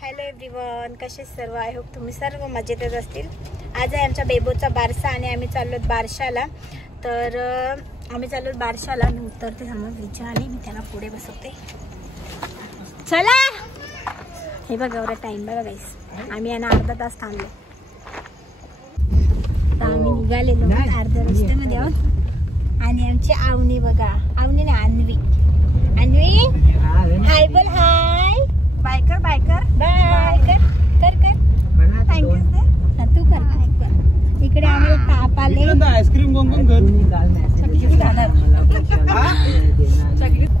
Hello everyone, कसे सर्व? I hope तुम्ही सर्व मजेतच असतील. आज आहे आमच्या बेबोचा बारसा आणि आम्ही चाललो बारशाला. तर आम्ही चाललो बारशाला. मी उतरते समोर आणि मी त्यांना पुढे बसवते. चला. हे बघा एवढा टाइम बघा गाईस. आम्ही यांना अर्धा तास थांबलो. तर आम्ही निघालेलो अर्ध्या रस्त्यामध्ये आहोत. आणि आमची आवनी बघा. आवनी नाही, अन्वी. अन्वी हाय बोल. हाय बाय कर. बाय कर. बाय कर. कर कर. थँक्यू दे. तू कर. इकडे आम्हाला ताप आले. आईस्क्रीम कोण घर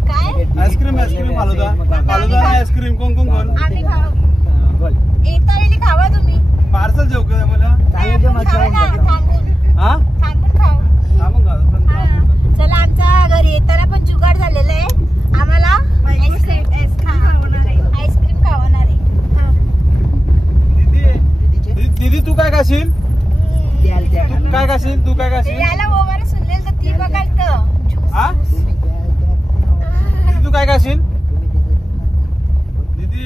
काय आईस्क्रीम फालुदा आईस्क्रीम कोण आम्ही खाऊ. येता वेळी खावा तुम्ही. पार्सल जेव का मला चला. आमच्या घरी येताना पण जुगाड झालेला आहे. आम्हाला आईस्क्रीम खावणार आहे. दीदी तू काय खाशील? तू काय खाशील? याला ओव्हर सुनलेल तर ती बघाल तर दीदी तू काय खाशील? दीदी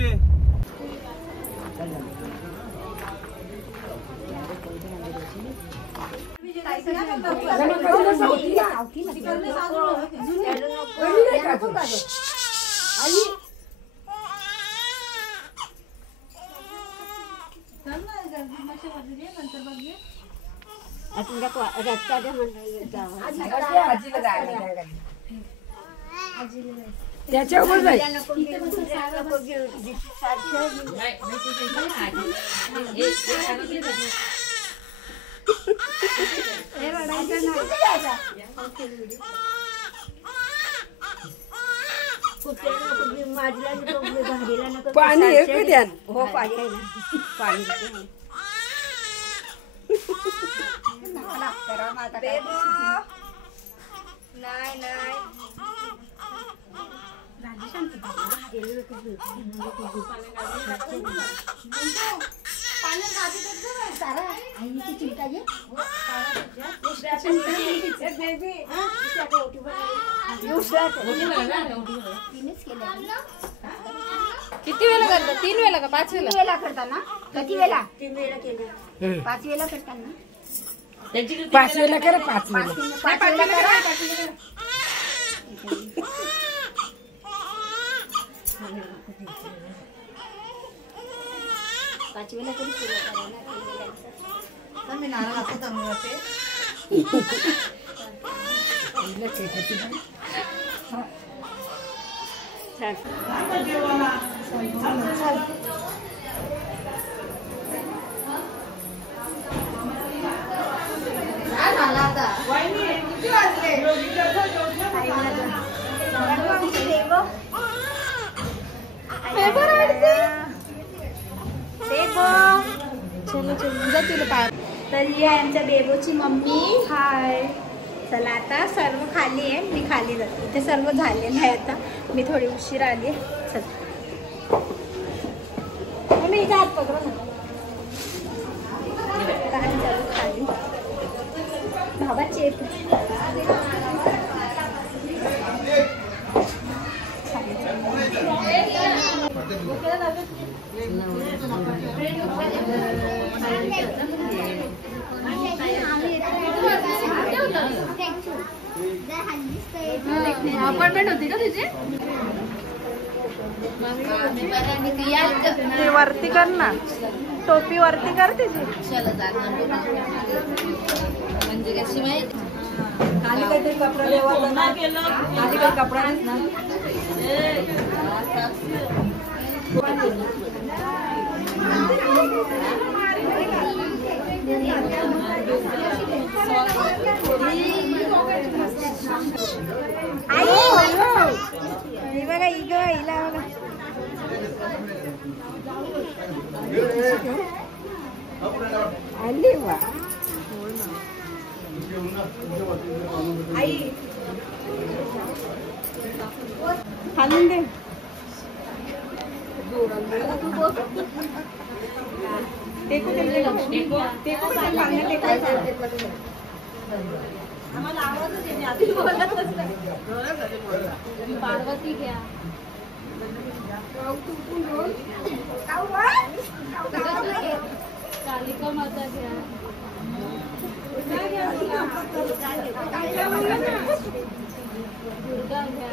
त्याच्यावर पाणी आहे द्या. हो पाणी आहे ना. पाणी किती वेळा करता? 3 वेळा का 5 वेळा? 3 वेळा करता ना? किती वेळा? 3 वेळा केलं. 5 वेळा करता ना? 5 वेळा करा. 5 वेळा 5 वेळा करा. मी नारळ असं तांदूळाचे तर ही आहे आमच्या बेबोची मम्मी. हाय. चला आता सर्व खाली आहे. मी खाली जाते. ते सर्व झालेलं आहे. आता मी थोडी उशीर आली आहे. चल मी इथे हात पकडू ना. खाली भावा चेप. अपॉइंटमेंट होती का तुझी? ते वरती कर ना. टोपी वरती कर तिची. म्हणजे कशी माहिती? खाली काहीतरी कपडा देवाचा ना. खाली काही कपडा नाही ना. ही बघा. हिला बघा. आली वा. आई खालून दे. टेको पार्वती घ्या. कालिका माता घ्या. दुर्गा घ्या.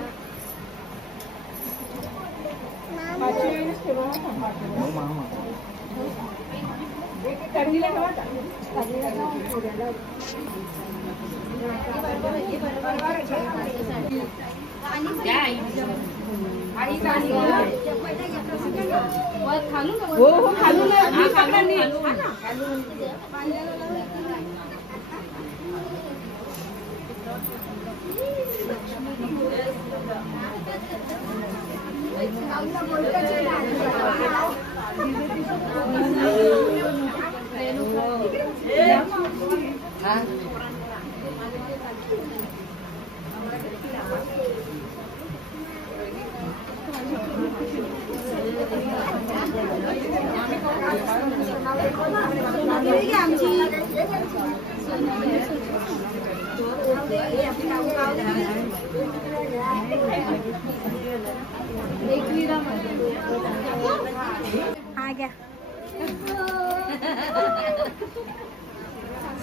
आ गया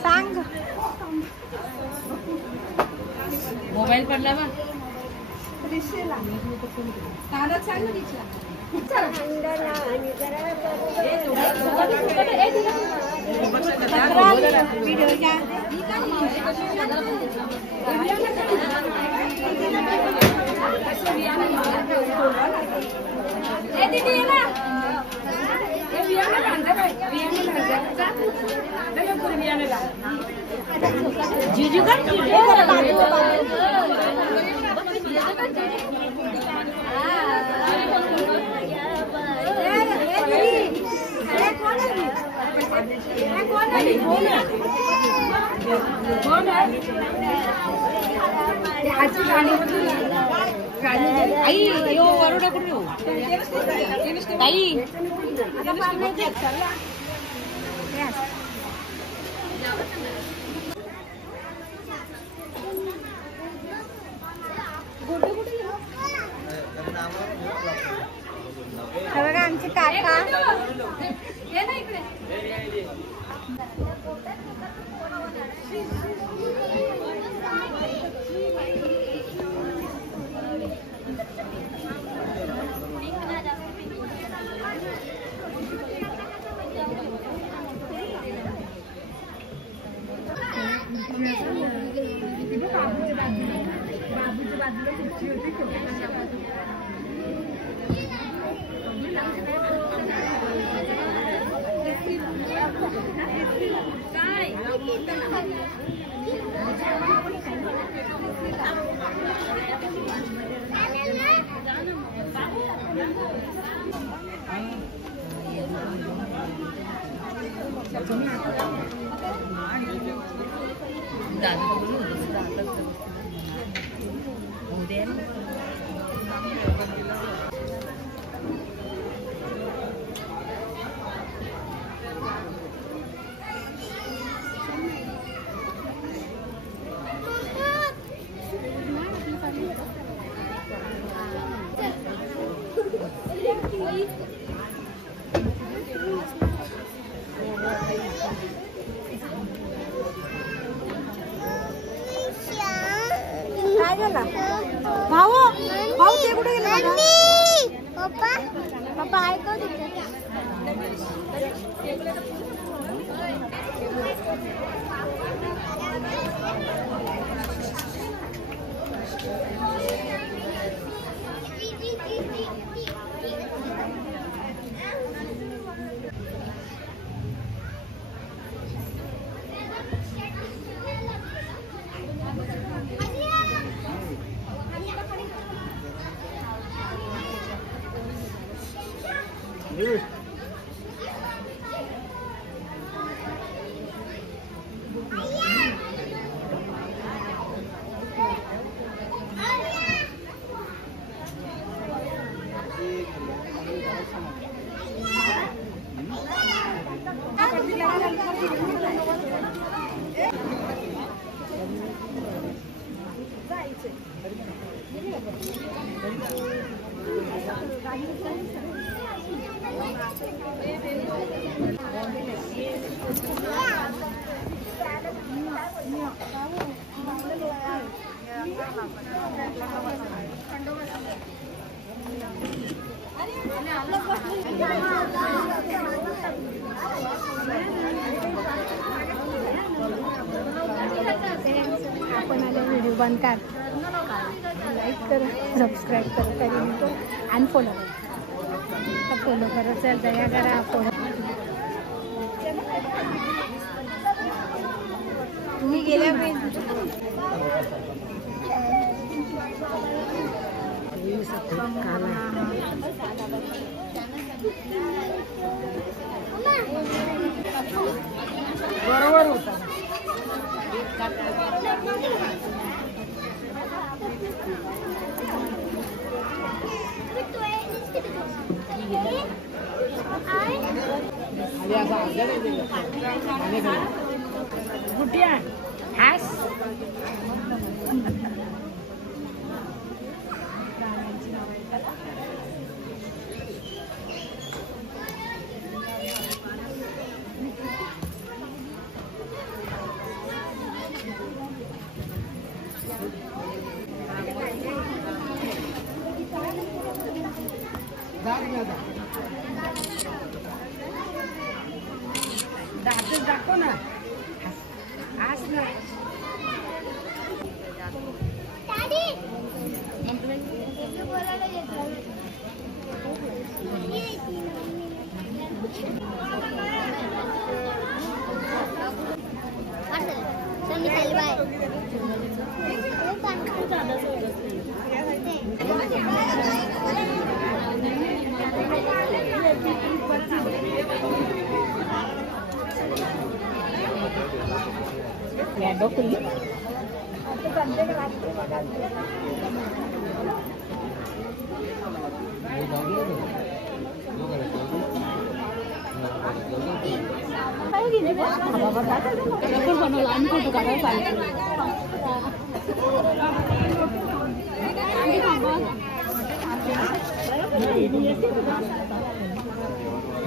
सांग मोबाईल पडला बा. आई यो वरोडा कुठे हो ताई. बघा आमचे काका काय झालं भाऊ भाऊ ते कुठे गेले पप्पा पप्पा ऐकव तिथे आपण आले व्हिडिओ बंद कर, लाईक करा, सबस्क्राईब करा, करी आणि फॉलो करा, चल दया करा फॉलो. तुम्ही गेल्या बरोबर होता. गुटिया हास दाखव ना. हास ना.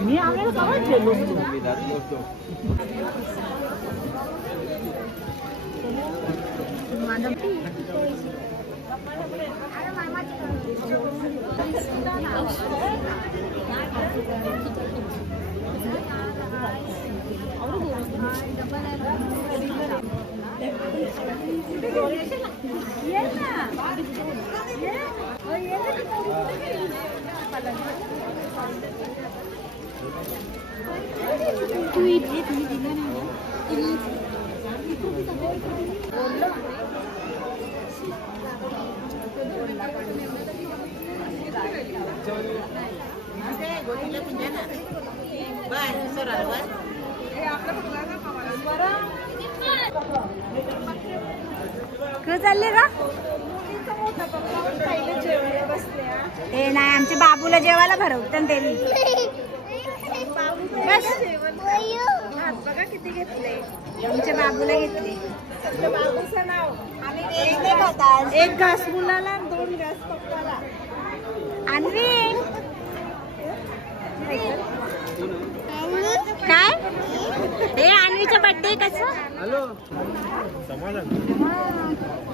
मी आम्हाला समजले चालले का? हे नाही आमच्या बाबूला जेवायला भरवतं त्यांनी. बघा किती घेतले आमच्या बाबूला घेतले. बाबूचं नाव आम्ही एक घास मुलाला 2 घास पप्पाला. अन्वी काय हे अन्वीचा बर्थडे कसं? हॅलो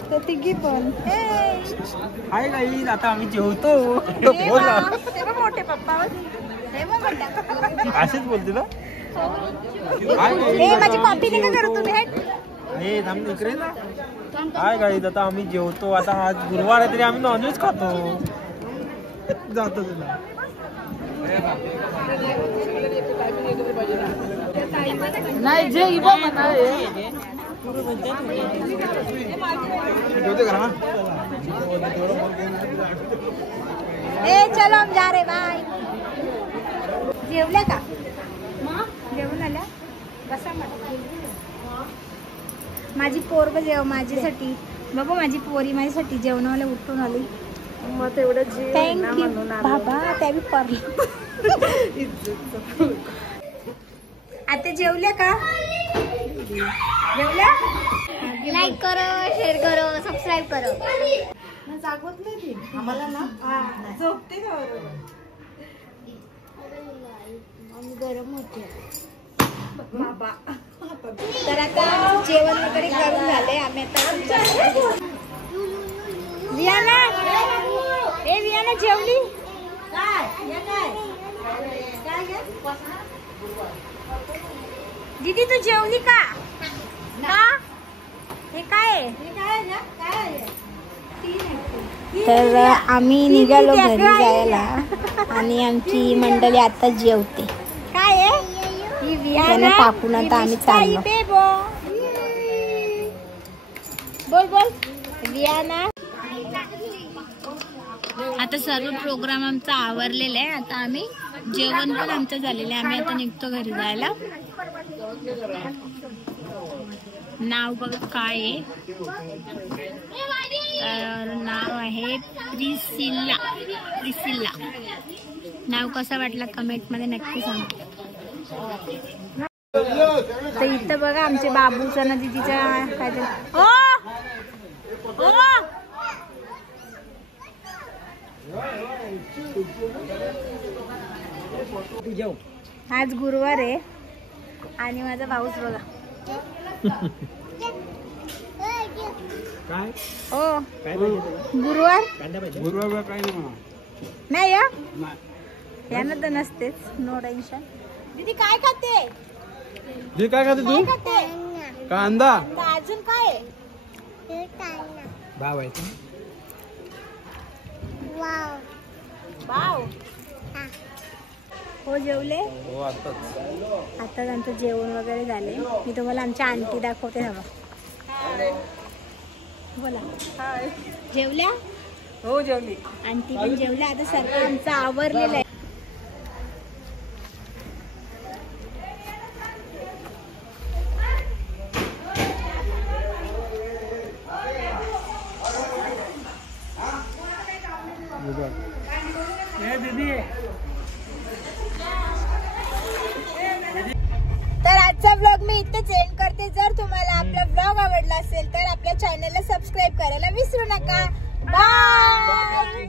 तर तिघी पण हाय गाईज, आता आम्ही जेवतो. मोठे पप्पा असेच बोलते ना. माझी कॉपी नाही का करू तुम्ही? हे थांब इकडे ना. हाय गाईज, आता आम्ही जेवतो. आता आज गुरुवार आहे तरी आम्ही नॉनव्हेज खातो. जातो तुला नाही जे इबो म्हणा चलो हम जा रहे बाय. जेवल्या का? जेवून आल्या कसा? माझी पोरग जेव माझ्यासाठी. बघू माझी पोरी माझ्यासाठी जेवणाला उठून आली. मग तेवढं थँक्यू बाबा. त्यावी पर आता जेवल्या का? जेवल्या? लाईक करो, शेअर करो, सबस्क्राईब करो. जागवत नाही ती आम्हाला ना झोपते का गरम होते बाबा. तर आता जेवण वगैरे करून झाले आम्ही आता वियाना वियाना जेवली दीदी तू जेवली का हे काय तर आम्ही निघालो घरी जायला आणि आमची मंडळी आता जेवते काय आहे टाकून आता आम्ही चाललो बोल बोल वियाना. आता सर्व प्रोग्राम आमचा आवरलेला आहे. आता आम्ही जेवण पण आमचं झालेलं आहे. आम्ही आता निघतो घरी जायला. नाव बघ काय आहे तर नाव आहे प्रिसिल्ला. नाव कसं वाटलं कमेंट मध्ये नक्की सांगा. तर इथं बघा आमचे बाबूचा ना दीदीच्या काय आज गुरुवार आहे आणि माझा भाऊच बघा काय हो गुरुवार काय नाही यांना तर नसतेच. No tension. दीदी काय खाते काय खाते तू कांदा अजून काय भाव आहे वाव हो जेवले हो आताच आमचं जेवण वगैरे झाले. मी तुम्हाला आमच्या आंटी दाखवते हवा बोला जेवल्या हो जेवली आंटी पण जेवल्या. आता सर्व आमचं आवरलेलं आहे. तर आजचा ब्लॉग मी इथेच एंड करते. जर तुम्हाला आपला ब्लॉग आवडला असेल तर आपल्या चॅनलला सबस्क्राईब करायला विसरू नका. बाय.